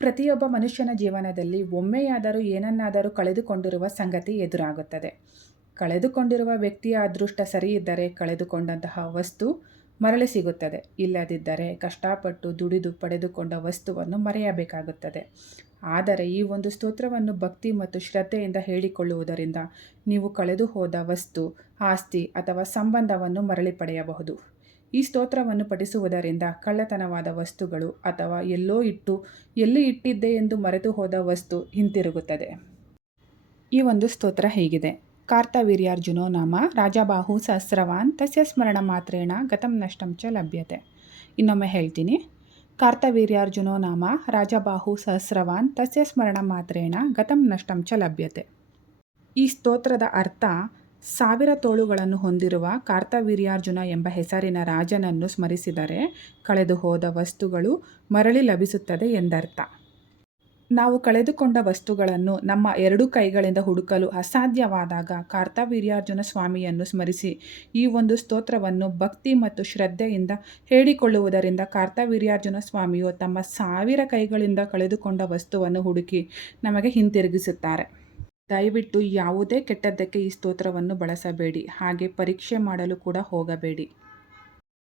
ಪ್ರತಿಯೊಬ್ಬ ಮನುಷ್ಯನ ಜೀವನದಲ್ಲಿ ಒಮ್ಮೆಯಾದರೂ ಏನನ್ನಾದರೂ ಕಳೆದುಕೊಂಡಿರುವ ಸಂಗತಿ ಎದುರಾಗುತ್ತದೆ. ಕಳೆದುಕೊಂಡಿರುವ ವ್ಯಕ್ತಿಯ ಅದೃಷ್ಟ ಸರಿಯಿದ್ದರೆ ಕಳೆದುಕೊಂಡಂತಹ ವಸ್ತು ಮರಳಿ ಸಿಗುತ್ತದೆ. ಇಲ್ಲದಿದ್ದರೆ ಕಷ್ಟಪಟ್ಟು ದುಡಿದು ಪಡೆದುಕೊಂಡ ವಸ್ತುವನ್ನು ಮರೆಯಬೇಕಾಗುತ್ತದೆ. ಆದರೆ ಈ ಒಂದು ಸ್ತೋತ್ರವನ್ನು ಭಕ್ತಿ ಮತ್ತು ಶ್ರದ್ಧೆಯಿಂದ ಹೇಳಿಕೊಳ್ಳುವುದರಿಂದ ನೀವು ಕಳೆದು ಹೋದ ವಸ್ತು, ಆಸ್ತಿ ಅಥವಾ ಸಂಬಂಧವನ್ನು ಮರಳಿ ಪಡೆಯಬಹುದು. ಈ ಸ್ತೋತ್ರವನ್ನು ಪಠಿಸುವುದರಿಂದ ಕಳ್ಳತನವಾದ ವಸ್ತುಗಳು ಅಥವಾ ಎಲ್ಲಿ ಇಟ್ಟಿದ್ದೆ ಎಂದು ಮರೆತು ಹೋದ ವಸ್ತು ಹಿಂತಿರುಗುತ್ತದೆ. ಈ ಒಂದು ಸ್ತೋತ್ರ ಹೀಗಿದೆ: ಕಾರ್ತವೀರ್ಯಾರ್ಜುನೋ ನಾಮ ರಾಜಬಾಹು ಸಹಸ್ರವಾನ್ ತಸ್ಯ ಸ್ಮರಣ ಮಾತ್ರೇಣ ಗತಂ ನಷ್ಟಂ ಚ ಲಭ್ಯತೆ. ಇನ್ನೊಮ್ಮೆ ಹೇಳ್ತೀನಿ: ಕಾರ್ತವೀರ್ಯಾರ್ಜುನೋ ನಾಮ ರಾಜಬಾಹು ಸಹಸ್ರವಾನ್ ತಸ್ಯ ಸ್ಮರಣ ಮಾತ್ರೇಣ ಗತಂ ನಷ್ಟಂ ಚ ಲಭ್ಯತೆ. ಈ ಸ್ತೋತ್ರದ ಅರ್ಥ, 1000 ತೋಳುಗಳನ್ನು ಹೊಂದಿರುವ ಕಾರ್ತವೀರ್ಯಾರ್ಜುನ ಎಂಬ ಹೆಸರಿನ ರಾಜನನ್ನು ಸ್ಮರಿಸಿದರೆ ಕಳೆದು ಹೋದ ವಸ್ತುಗಳು ಮರಳಿ ಲಭಿಸುತ್ತದೆ ಎಂದರ್ಥ. ನಾವು ಕಳೆದುಕೊಂಡ ವಸ್ತುಗಳನ್ನು ನಮ್ಮ 2 ಕೈಗಳಿಂದ ಹುಡುಕಲು ಅಸಾಧ್ಯವಾದಾಗ ಕಾರ್ತವೀರ್ಯಾರ್ಜುನ ಸ್ವಾಮಿಯನ್ನು ಸ್ಮರಿಸಿ ಈ ಒಂದು ಸ್ತೋತ್ರವನ್ನು ಭಕ್ತಿ ಮತ್ತು ಶ್ರದ್ಧೆಯಿಂದ ಹೇಳಿಕೊಳ್ಳುವುದರಿಂದ ಕಾರ್ತವೀರ್ಯಾರ್ಜುನ ಸ್ವಾಮಿಯು ತಮ್ಮ 1000 ಕೈಗಳಿಂದ ಕಳೆದುಕೊಂಡ ವಸ್ತುವನ್ನು ಹುಡುಕಿ ನಮಗೆ ಹಿಂತಿರುಗಿಸುತ್ತಾರೆ. ದಯವಿಟ್ಟು ಯಾವುದೇ ಕೆಟ್ಟದ್ದಕ್ಕೆ ಈ ಸ್ತೋತ್ರವನ್ನು ಬಳಸಬೇಡಿ. ಹಾಗೆ ಪರೀಕ್ಷೆ ಮಾಡಲು ಕೂಡ ಹೋಗಬೇಡಿ.